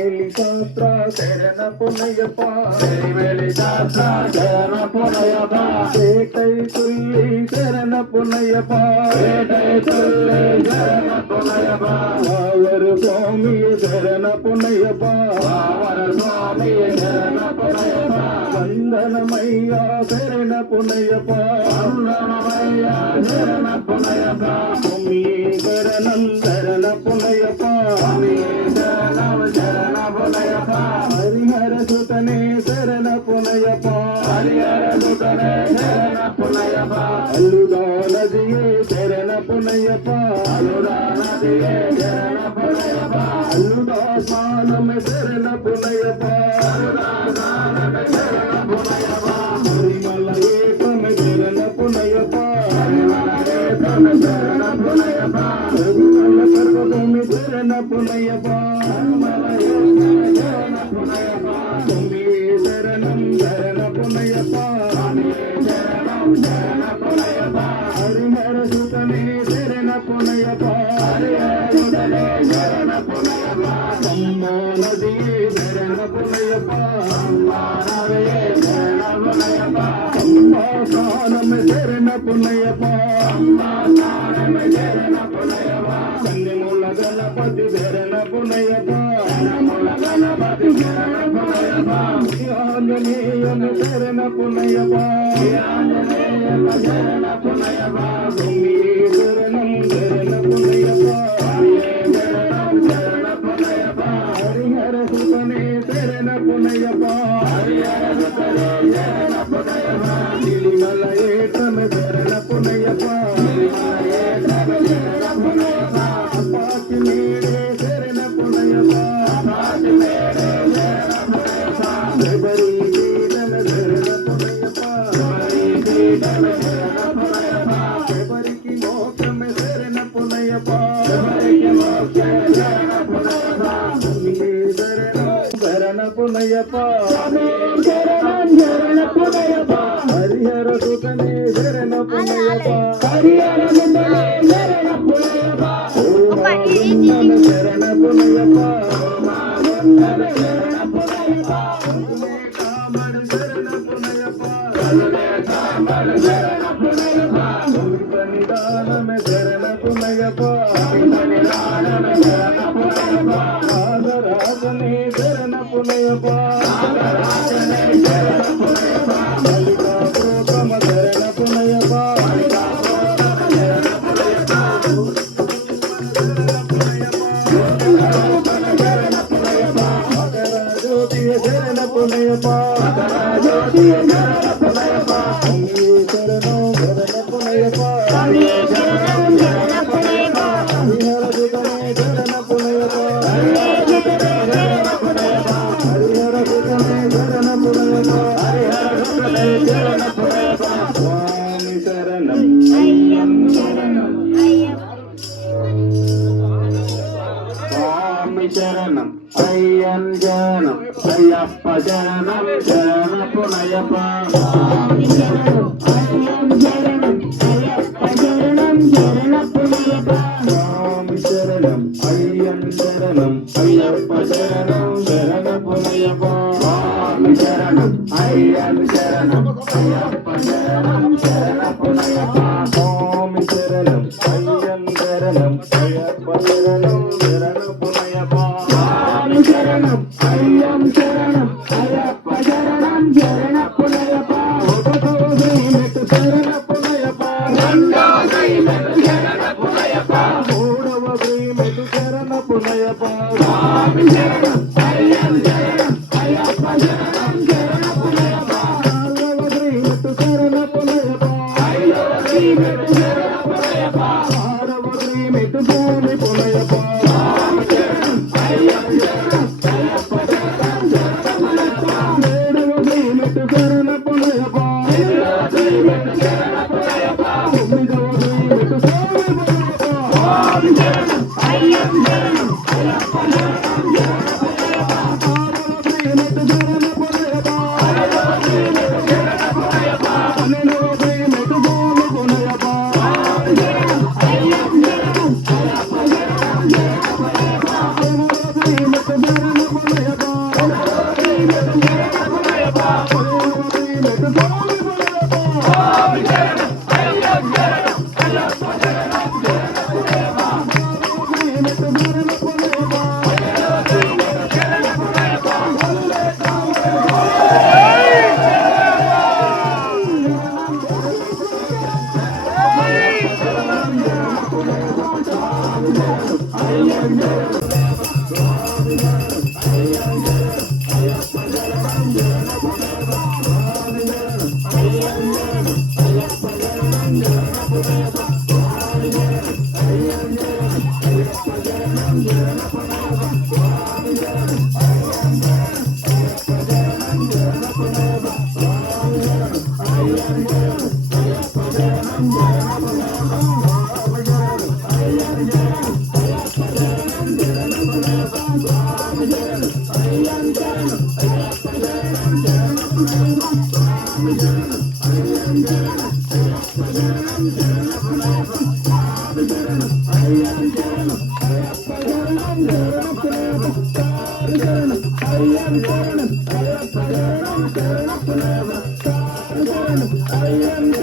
ఎరిమెలి శాస్త్ర శరణ పునయప ఎరిమెలి శాస్త్ర శరణ పునయప ఏటై తుల్లి శరణ పునయప ఏటై తుల్లి శరణ పునయప వావరు స్వామి శరణ పునయప వావరు స్వామి శరణ పునయప వందనమయ్య శరణ పునయప వందనమయ్య శరణ పునయప స్వామి శరణం శరణ పునయప స్వామి శరణం శరణ పునయప హరిహర సుతనే శరణ పునయప హరిహర సుతనే శరణ పునయప అల్లుదా నదియే శరణ పునయప అల్లుదా నదియే శరణ పునయప అల్లుదా స్నానమే శరణ పునయప అల్లుదా స్నానమే శరణ పునయప హరిమల ఏకమే శరణ పునయప హరిమల ఏకమే శరణ పునయప హరిమల పర్వతమే శరణ పునయప హరిమల ఏకమే శరణ పునయప స్వామి శరణం శరణ పునయప స్వామి శరణం శరణ పునయప హరిహర సుతనే శరణ పునయప హరిహర సుతనే శరణ పునయప అమ్మా నదియే శరణ పునయప అమ్మా నదియే శరణ పునయప అమ్మా స్నానమే శరణ పునయప అమ్మా స్నానమే శరణ పునయప కన్యముల గణపతి శరణ పునయప కన్యముల గణపతి శరణ పునయప ఆంజనేయన శరణ పునయప ఆంజనేయన శరణ పునయప స్వామి శరణం శరణ పునయప శరణం శరణ పునయప హరిహర సుతనే శరణ పునయప హరిహర సుతనే శరణ పునయప తిరుమల ఏటమ శరణ పునయప తిరుమల ఏటమ శరణ పునయప అపాతి మేడే శరణ పునయప అపాతి మేడే శరణ పునయప శబరి పీఠమ శరణ పునయప శబరి పీఠమ శరణ పునయప శబరికి మోక్షమ శరణ పునయప శబరికి మోక్షమ శరణ పునయప స్వామి శరణం శరణ పునయప స్వామి శరణం శరణ పునయప హరిహర సుతనే శరణ పునయప హరిహర సుతనే శరణ పునయప ఓం శరణ పునయప ఓం శరణ పునయప కామణ శరణ పునయప కామణ శరణ పునయప నిదానమే శరణ పునయప నిదానమే శరణ పునయప ఆదరాజనే శరణ పునయప ఆదరాజనే శరణ పునయప మల్లికా ప్రోతమ శరణ పునయప మల్లికా ప్రోతమ శరణ పునయప శరణ పునయప మకర జ్యోతియ శరణ పునయప మకర జ్యోతియ శరణ పునయప స్వామి శరణం శరణ పునయప స్వామి శరణం శరణ పునయప హరిహర సుతనే శరణ పునయప హరిహర సుతనే శరణ పునయప హరిహర సుతనే శరణ పునయప హరిహర సుతనే శరణ పునయప స్వామి శరణం అయ్యం శరణం స్వామి శరణం అయ్యం శరణం అయ్యప్ప శరణం శరణ పునయప స్వామి శరణం అయ్యం శరణం అయ్యప్ప శరణం శరణ పునయప స్వామి శరణం అయ్యం శరణం అయ్యప్ప శరణం శరణ పునయప స్వామి శరణం అయ్యం శరణం అయ్యప్ప శరణం శరణ పునయప స్వామి శరణం అయ్యం శరణం అయ్యప్ప శరణం శరణ పునయప స్వామి శరణం అయ్యం శరణం అయ్యప్ప శరణం శరణ పునయప ఒకటో శ్రీమెట్టు శరణ పునయప రెండో శ్రీమెట్టు శరణ పునయప మూడవ శ్రీమెట్టు శరణ పునయప స్వామి శరణం అయ్యం శరణం అయ్యప్ప శరణం శరణ పునయప నాలుగవ శ్రీమెట్టు శరణ పునయప ఐదవ శ్రీమెట్టు శరణ పునయప ఆరవ శ్రీమెట్టు భూమి పునయప స్వామి శరణం అయ్యం శరణం అయ్యప్ప శరణం శరణ పునయప ఏడవ శ్రీమెట్టు శరణ పునయప ఎనిమిదవ శ్రీమెట్టు శరణ పునయప తొమ్మిదవ శ్రీమెట్టు స్వామి పునయప స్వామి శరణం అయ్యం శరణం అయ్యప్ప శరణం శరణ పునయప ఆరవ శ్రీమెట్టు శరణ పునయప ఐదవ శ్రీమెట్టు శరణ పునయప పన్నెండవ శ్రీమెట్టు భూమి పునయప స్వామి శరణం అయ్యం శరణం అయ్యప్ప శరణం శరణ పునయప పదమూడవ శ్రీమెట్టు శరణ పునయప I am